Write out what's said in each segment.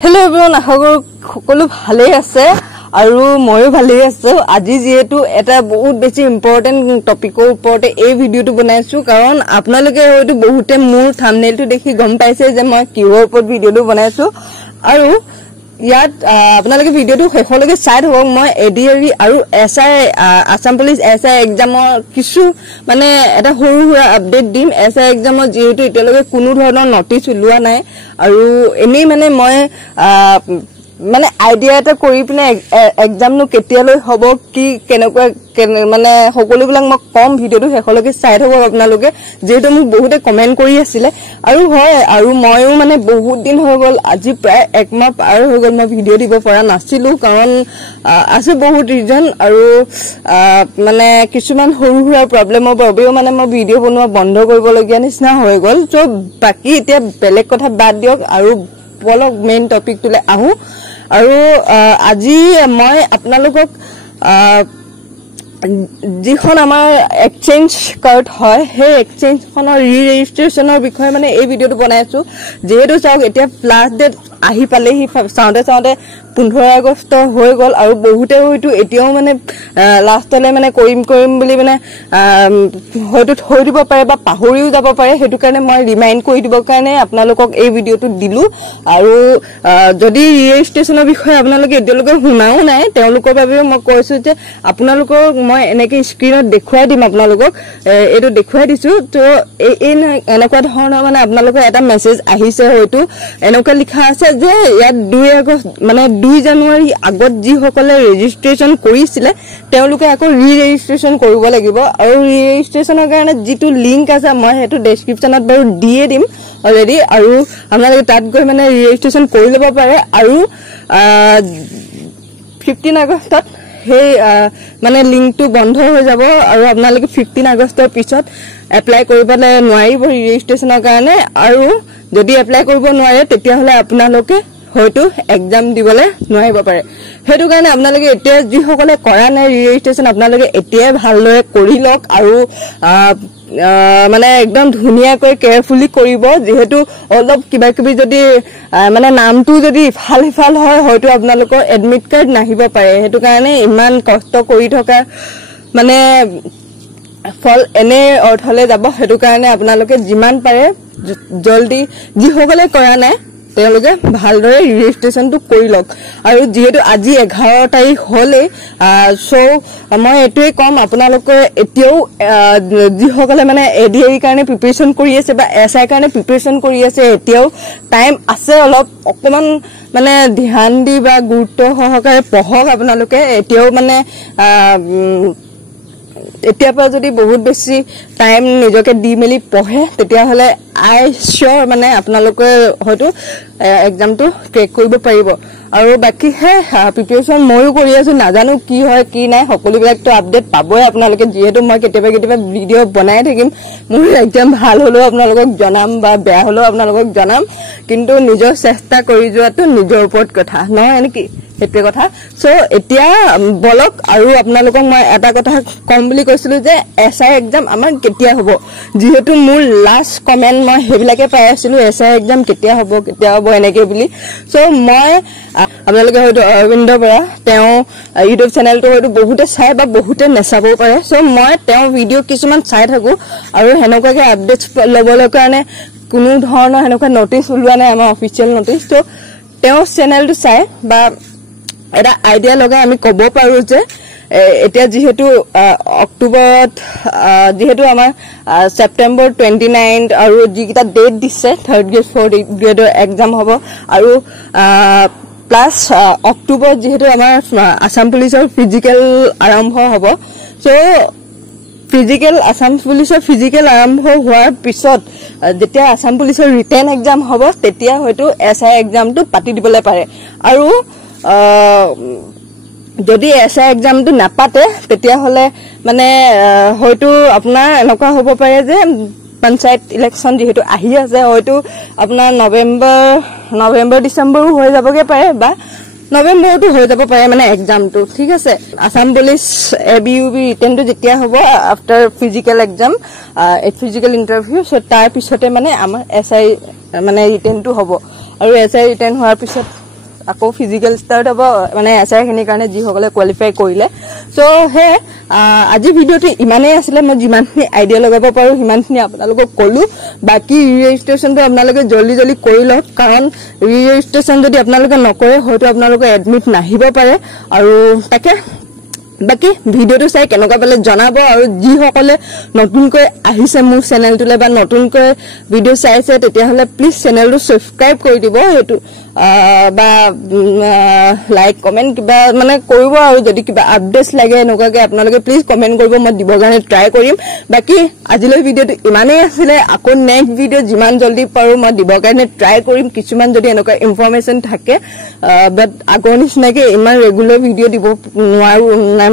Hello everyone, I hope সকলো ভালে আছে আৰু ময়ো ভালে আছো আজি যেহেতু এটা বহুত বেছি ইম্পৰ্টেন্ট টপিকৰ ওপৰতে এই ভিডিওটো বনাইছো কাৰণ আপোনালোকে হয়তো বহুতে মোৰ থাম্বনেইলটো দেখি গম পাইছে যে মই কিহৰ ওপৰত ভিডিওটো বনাইছো আৰু ইয়াত আপোনালোকে ভিডিওটো শেষলৈকে চাই থাকক মই এডিআৰই আৰু এসআই আসাম পুলিচ এসআই এক্সামৰ কিছু মানে এটা সৰু সৰু আপডেট দিম এসআই এক্সামৰ যেহেতু এতিয়ালৈকে কোনো ধৰণৰ নটিচ ওলোৱা নাই আৰু এনেই মানে মই মানে আইডিয়া এটা কৰি পিনে এক্সাম নো কেতিয়ালৈ হ'ব কি কেনেকুৱা মানে সকলোবিলাক মই কম ভিডিওটো শেষলৈকে চাই থাকক আপোনালোকে যেহেতু মোক বহুতে কমেন্ট কৰি আছিলে আৰু হয় আৰু ময়ো মানে বহুত দিন হৈ গ'ল আজি প্ৰায় এক মাহ পাৰ হৈ গ'ল মই ভিডিও দিব পৰা নাছিলো কাৰণ আছে বহুত ৰিজন আৰু মানে কিছুমান সৰু সৰু প্ৰবলেমৰ বাবেও মানে মই ভিডিও বনোৱা বন্ধ কৰিবলগীয়া নিচিনা হৈ গ'ল সো বাকি এতিয়া বেলেগ কথা বাদ দিয়ক আৰু বলক মেইন টপিকটোলৈ আহো আৰু আজি মই আপোনালোকক যিখন আমাৰ এক্সচেঞ্জ কাৰ্ড হয় সেই এক্সচেঞ্জখনৰ ৰি-ৰেজিষ্ট্ৰেচনৰ বিষয়ে মানে এই ভিডিওটো বনাইছো যেহেতু চাওক এতিয়া লাষ্ট ডেট আহি পালেহি চাওঁতে 15 আগষ্ট হৈ গ'ল আৰু বহুতে হয়তো এতিয়াও মানে লাষ্টলৈ মানে কৰিম বুলি মানে হয়তো থৈ দিব পাৰে বা পাহৰিও যাব পাৰে হেতু কাৰণে মই ৰিমাইন্ড কৰি দিব কাৰণে আপোনালোকক এই ভিডিওটো দিলো আৰু যদি ৰি-ৰেজিষ্ট্ৰেচনৰ বিষয়ে আপোনালোকে এতিয়ালৈকে শুনাও নাই তেওঁলোকৰ বাবেও মই কৈছো যে আপোনালোকক মই এনেকে স্ক্ৰীনত দেখুৱাই দিম আপোনালোকক এটো দেখুৱাই দিছো তো এনেকুৱা ধৰণৰ মানে আপোনালোকৰ এটা মেছেজ আহিছে হয়তো এনেকুৱা লিখা আছে যে ইয়াত 2 আগষ্ট মানে 2 জানুৱাৰী আগত যি সকলে ৰেজিষ্ট্ৰেচন কৰিছিলে তেওঁলোকে আকৌ ৰি-ৰেজিষ্ট্ৰেচন কৰিব লাগিব আৰু ৰি-ৰেজিষ্ট্ৰেচনৰ কাৰণে যিটো লিংক আছে মই হেতু ডেসক্ৰিপচনত বাৰু দিয়ে দিম অলৰেডি আৰু আপোনালোকে তাত গৈ মানে ৰি-ৰেজিষ্ট্ৰেচন কৰি ল'ব পাৰে আৰু 15 আগষ্টত সেই মানে লিংকটো বন্ধ হৈ যাব আৰু আপোনালোকে 15 আগষ্টৰ পিছত এপ্লাই কৰিবলৈ নোৱাৰিব ৰি-ৰেজিষ্ট্ৰেচনৰ কাৰণে আৰু যদি এপ্লাই কৰিব নোৱাৰে তেতিয়া হলে আপোনালোকে হয়তো এক্সাম দিবলৈ নোৱাৰিব পাৰে হেতু কাৰণে আপোনালোকে এতিয়া যি সকলে কৰা নাই ৰি-ৰেজিষ্ট্ৰেচন আপোনালোকে এতিয়া ভালদৰে কৰি লওক আৰু মানে একদম ধুনিয়াকৈ কেয়াৰফুলি কৰিব যেহেতু অলপ কিবা কিবি যদি মানে নামটো যদি ইফাল হয় হয়তো আপোনালোকৰ এডমিট কাৰ্ড নাহিব পাৰে হেতু কাৰণে ইমান কষ্ট কৰি থকা মানে ফল এনে অৰ্থলে যাব হেতু কাৰণে আপোনালোকে যিমান পাৰে জলদি যি সকলে কৰা নাই তেওঁলোকে ভালদৰে ৰেজিষ্ট্ৰেচনটো কৰি লওক আৰু যেহেতু আজি 11 তাৰিখ হলে সো মই এটোই কম আপোনালোকে এতিয়াও যি সকলে মানে এডিআই কাৰণে প্ৰিপাৰেচন কৰি আছে বা এসআই কাৰণে প্ৰিপাৰেচন কৰি আছে এতিয়াও টাইম আছে অলপ অকমান মানে ধ্যান দি বা গুৰুত্ব সহকাৰে পঢ়ক আপোনালোকে এতিয়াও মানে এতিয়া পৰা যদি বহুত বেছি টাইম নিজকে দি মেলি পঢ়ে তেতিয়া হলে আই শিওৰ মানে আপোনালোকে হয়তো এক্সামটো ক্ৰেক কৰিব পাৰিব আৰু বাকি হে প্ৰিপাৰেচন ময়ো কৰি আছো নাজানো কি হয় কি নাই সকলোবিলাকটো আপডেট পাবই আপোনালোকে যেহেতু মই কেতিয়াবা ভিডিও বনাই থাকিম মোৰ এক্সাম ভাল হলো আপোনালোকক জনাম বা বেয়া হলো আপোনালোকক জনাম কিন্তু নিজৰ চেষ্টা কৰি যোৱাটো নিজৰ ওপৰত কথা নহয় নেকি হেতু কথা সো এতিয়া বলক আৰু আপোনালোকক মই এটা কথা কম বুলি কৈছিলো যে এসআই এক্সাম আমাৰ কেতিয়া হ'ব যেহেতু মোৰ লাষ্ট কমেন্ট মই হেবিলাকে পাই আছিলো এসআই এক্সাম কেতিয়া হ'ব এনেকে বুলি সো মই আপোনালোকে হয়তো অৰবিন্দ বৰা তেওঁ ইউটিউব চেনেলটো হয়তো বহুতে চাই বা বহুতে নেচাবও পাৰে সো মই তেওঁ ভিডিও কিছুমান চাই থাকো আৰু হেনকাকে আপডেটছ লবলৈ কাৰণে কোনো ধৰণৰ হেনকা নটিচ ওলোৱা নাই আমাৰ অফিচিয়েল নটিচ তো তেওঁ চেনেলটো চাই বা এটা আইডিয়া লগাই আমি কব পাৰো যে এতিয়া যেহেতু অক্টোবৰত যেহেতু আমাৰ সেপ্টেম্বৰ 29 আৰু যিকিটা ডেট দিছে 3rd গ্ৰেড 4th গ্ৰেডৰ এক্সাম হ'ব আৰু প্লাস অক্টোবৰ যেহেতু আমাৰ আসাম পুলিচৰ ফিজিক্যাল আৰম্ভ হ'ব সো ফিজিক্যাল আসাম পুলিচৰ ফিজিক্যাল আৰম্ভ হোৱাৰ পিছত যেতিয়া আসাম পুলিচৰ ৰিটেন এক্সাম হ'ব তেতিয়া হয়তো এসআই এক্সামটো পাতি দিবলৈ পাৰে আৰু যদি এসআই এক্সামটো নাপাতে তেতিয়া হলে মানে হয়তো আপোনাৰ এনেকুৱা হ'ব পাৰে যে পঞ্চায়ত ইলেকশন যেহেতু আহি আছে হয়তো আপোনাৰ নৱেম্বৰ ডিসেম্বৰো হৈ যাবগে পাৰে বা নৱেম্বৰটো হৈ যাব পাৰে মানে এক্সামটো ঠিক আছে আসাম পুলিচ এবিইউবি ৰিটেনটো যেতিয়া হ'ব after physical exam physical interview তাৰ পিছতে মানে আমাৰ এসআই মানে ৰিটেনটো হ'ব আৰু এসআই ৰিটেন হোৱাৰ পিছত আকৌ ফিজিক্যাল স্টাৰ্ট হব মানে এসআই খিনিৰ কাৰণে যিসকলে কোৱালিফাই কৰিলে সো হে আজি ভিডিওটো ইমানেই আছিলে মই যিমানখিনি আইডিয়া লগাব পাৰো সিমানখিনি আপোনালোকক কলো বাকি ৰেজিষ্ট্ৰেচনটো আপোনালোকে জলদি জলদি কৰি লওক কাৰণ ৰেজিষ্ট্ৰেচন যদি আপোনালোকে নকৰে হয়তো আপোনালোকে এডমিট নাহিব পাৰে আৰু তাকে বাকি ভিডিওটো চাই কেনেকুৱা পালে জনাব আৰু যিসকলে নতুনকৈ আহিছে মোৰ চেনেলটোলে বা নতুনকৈ ভিডিও চাইছে তেতিয়া হলে প্লিজ চেনেলটো সাবস্ক্ৰাইব কৰি দিব হেতু বা লাইক কমেন্ট কিবা মানে কৰিব আৰু যদি কিবা আপডেটস লাগে এনেকুৱাকে আপোনালোকে প্লিজ কমেন্ট কৰিব মই দিব কাৰণে ট্ৰাই কৰিম বাকি আজিলৈ ভিডিওটো ইমানেই আছিল আকৌ নেক্সট ভিডিও যিমান জলদি পাৰো মই দিব কাৰণে ট্ৰাই কৰিম কিছুমান যদি এনেকুৱা ইনফৰমেশন থাকে বাট আগৰ নিচিনাকে ইমান ৰেগুলাৰ ভিডিও দিব নোৱাৰো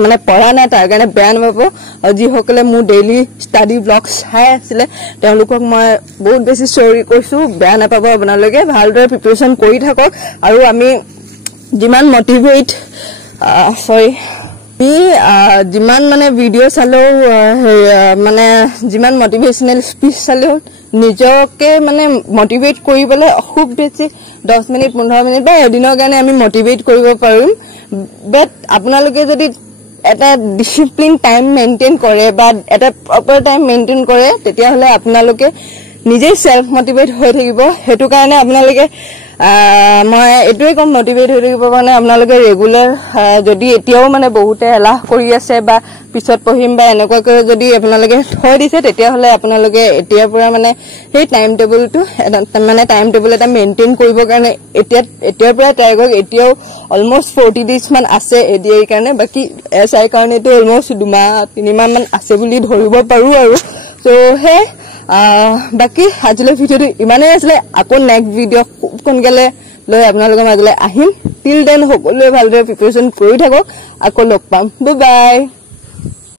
মানে পঢ়া না তাৰ কাৰণে বেয়া নাপাব আৰু যিসকলে মোৰ ডেইলি ষ্টাডি ব্লগছ চাই আছিল তেওঁলোকক মই বহুত বেছি সৰি কৈছো বেয়া নাপাব আপোনালোকে ভালদৰে প্ৰিপাৰেচন কৰি থাকক আৰু আমি যিমান মোটিভেট যিমান মানে ভিডিও চালো মানে যিমান মোটিভেশনাল স্পিচ চালো নিজকে মানে মোটিভেট কৰিবলৈ খুব বেছি 10 মিনিট 15 মিনিট বা এদিনৰ কাৰণে আমি মোটিভেট কৰিব পাৰিম বাট আপোনালোকে যদি এটা ডিসিপ্লিন টাইম মেইনটেইন কৰে বা এটা প্ৰপাৰ টাইম মেইনটেইন কৰে তেতিয়া হলে আপোনালোকে নিজে সেলফ মোটিভেট হৈ থাকিব হেতু কাৰণে আপোনালোকে মই এটোই কম মোটিভেট হৈ থাকিব মানে আপোনালোকে ৰেগুলাৰ যদি এতিয়াও মানে বহুতে এলাহ কৰি আছে বা পিছত পঢ়িম বা এনেকুৱা কৰি যদি আপোনালোকে থৈ দিছে তেতিয়া হলে আপোনালোকে এতিয়াৰ পৰা মানে সেই টাইম টেবুলটো মানে টাইম টেবুল এটা মেইনটেইন কৰিব কাৰণে এতিয়াৰ পৰা ট্ৰাই কৰক এতিয়াও অলমোস্ট 40 ডেজ মান আছে এডিআই কাৰণে বাকি এসআই কাৰণেটো অলমোস্ট 2 মাহ 3 মাহ মান আছে বুলি ধৰিব পাৰো আৰু সো হে বাকি আজিলৈ ভিডিওটো ইমানেই আছিলে আকৌ নেক্সট ভিডিও খুব সোনকালে লৈ আপোনালোকৰ মাজলৈ আহিম টিল দেন সকলোৱে ভালদৰে প্ৰিপাৰেচন কৰি থাকক আকৌ লগ পাম বাই বাই